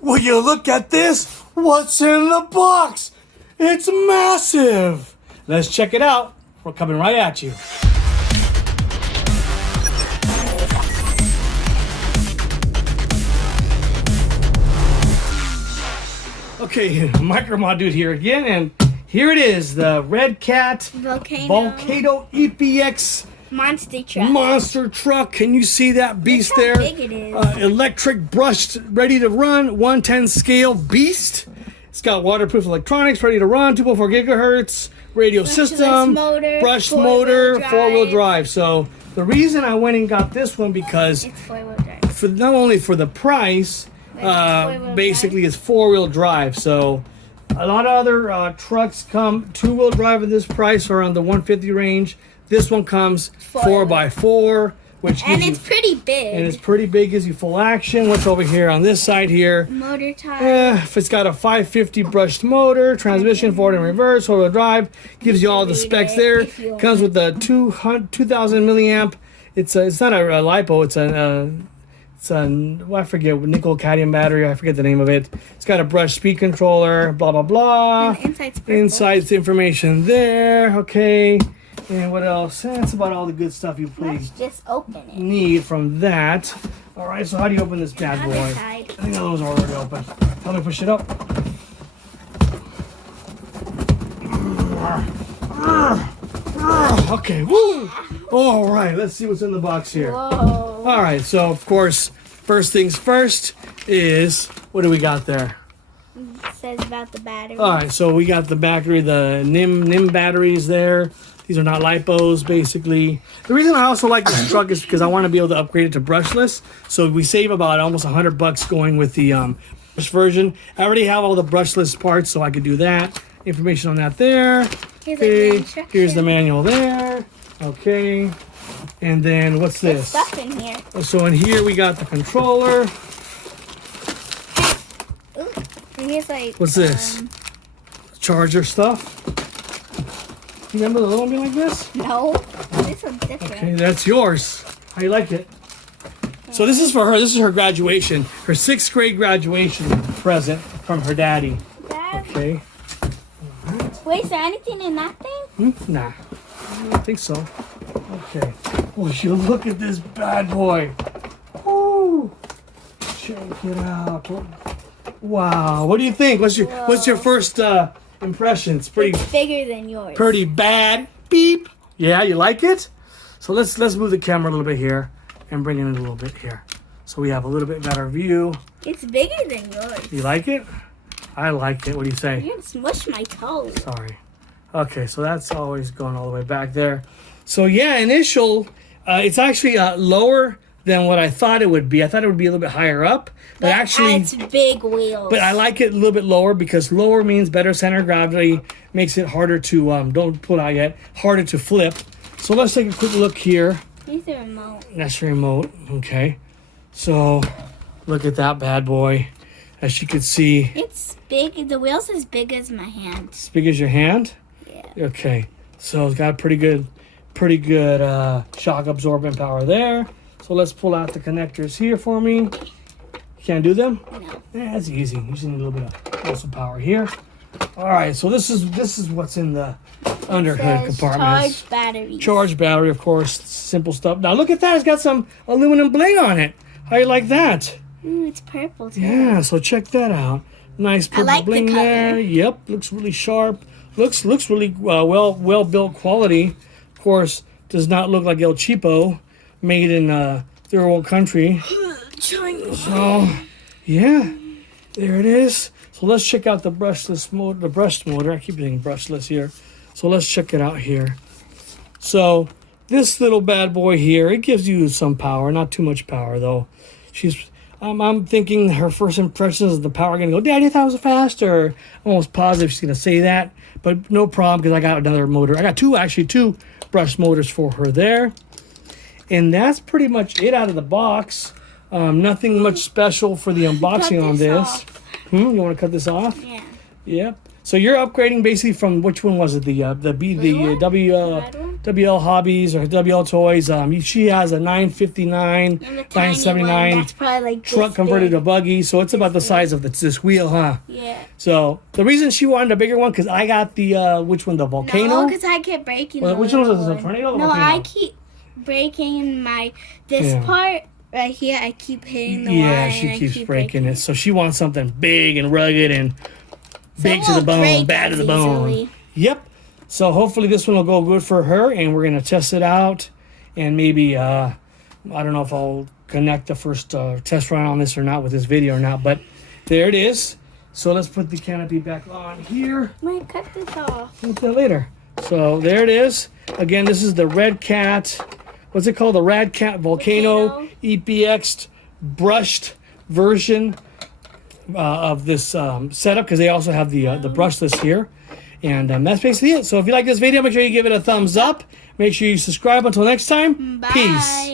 Will you look at this? What's in the box? It's massive. Let's check it out. We're coming right at you. Okay, Micro Mod Dude here again, and here it is, the Redcat Volcano EPX monster truck. Can you see that beast there? Look how big it is. Electric brushed, ready to run, 110 scale beast. It's got waterproof electronics, ready to run, 2.4 gigahertz, radio system, brushed motor, four-wheel drive. So the reason I went and got this one because It's four-wheel drive. for not only for the price, basically it's four-wheel drive. So a lot of other trucks come two-wheel drive at this price, around the 150 range. This one comes 4x4, which And gives it's pretty big. and it's pretty big, gives you full action. What's over here on this side here? Motor type. If it's got a 550 brushed motor, transmission, forward and reverse, four-wheel drive, gives you all the specs there. Comes with the 2,000 milliamp. It's not a lipo. It's I forget, nickel cadmium battery. I forget the name of it. It's got a brush speed controller. Blah blah blah. And inside's purple. Inside's the information there. Okay. And what else? That's about all the good stuff you Let's just open it. need from that. All right. So how do you open this bad Other boy? side. I think those are already open. How do I push it up? Okay. Woo! All right. Let's see what's in the box here. Whoa. All right. So of course, first things first is what do we got there? It says about the battery. All right. So we got the battery, the NIM batteries there. These are not lipos, basically. The reason I also like this truck is because I want to be able to upgrade it to brushless. So we save about almost $100 going with the brush version. I already have all the brushless parts, so I could do that. Information on that there. Here's the manual there. Okay. And then what's There's this? stuff in here. So in here we got the controller. Ooh. And here's like. What's this? Charger stuff. You remember the little one being like this? No. This one's different. Okay, that's yours. How you like it? So this is for her. This is her graduation. Her 6th grade graduation present from her daddy. Dad, Okay. wait, is there anything in that thing? Nah. I don't think so. Okay. Well, you look at this bad boy. Woo! Check it out. Wow. What do you think? What's your first impression? It's pretty It's bigger than yours. pretty bad. Beep. Yeah, you like it? So let's move the camera a little bit here and bring it in a little bit here. So we have a little bit better view. It's bigger than yours. You like it? I like it. What do you say? You're gonna smush my toes. Sorry. Okay, so that's always going all the way back there. So yeah, it's actually lower than what I thought it would be. I thought it would be a little bit higher up, but actually, it's big wheels. but I like it a little bit lower because lower means better center of gravity, makes it harder to don't pull it out yet, harder to flip. So let's take a quick look here. Here's the remote. That's the remote. Okay, so look at that bad boy. As you can see, It's big. The wheel's as big as my hand. as big as your hand. Yeah. Okay, so it's got pretty good shock absorbent power there. So let's pull out the connectors here for me. You can't do them? No. Yeah, that's easy. You just need a little bit of muscle power here. All right, so this is what's in the underhood Says compartments. charged batteries. Charged battery, of course, simple stuff. Now look at that, it's got some aluminum bling on it. How you like that? Ooh, it's purple too. Yeah, so check that out. Nice purple like the bling color. there. Yep, looks really sharp. Looks really well built quality. Of course, does not look like El Cheapo, made in third world country. China. So, yeah, there it is. So let's check out the brushless motor, the brushed motor. I keep saying brushless here. So let's check it out here. So this little bad boy here, it gives you some power, not too much power though. I'm thinking her first impressions of the power gonna go, Daddy, I thought it was faster. I'm almost positive she's gonna say that, but no problem because I got another motor. I got two brush motors for her there. And that's pretty much it out of the box. Nothing much special for the unboxing on this. You want to cut this off? Yeah. Yep. So you're upgrading basically from which one was it? The Blue one? W The red one? WL Hobbies or WL Toys. She has a 959, And the tiny 979 one, that's probably like truck this converted big. to buggy. So it's about the size of this wheel, huh? Yeah. So the reason she wanted a bigger one because I got the which one, the volcano? No, because I kept breaking. Well, the which one was little this, the tornado or the No, volcano? I keep breaking this Yeah. part right here. I keep hitting the Yeah, wire she and I keeps keep breaking it. So she wants something big and rugged and big to the bone, bad to the bone. Yep. So hopefully this one will go good for her, and we're gonna test it out, and maybe I don't know if I'll connect the first test run on this or not with this video or not, but there it is. So let's put the canopy back on here. I'm gonna cut this off. We'll do that later. So there it is. Again, this is the Redcat. What's it called? The Redcat Volcano EPX brushed version of this setup, because they also have the brushless here. And that's basically it. So if you like this video, make sure you give it a thumbs up. Make sure you subscribe. Until next time, Bye. peace.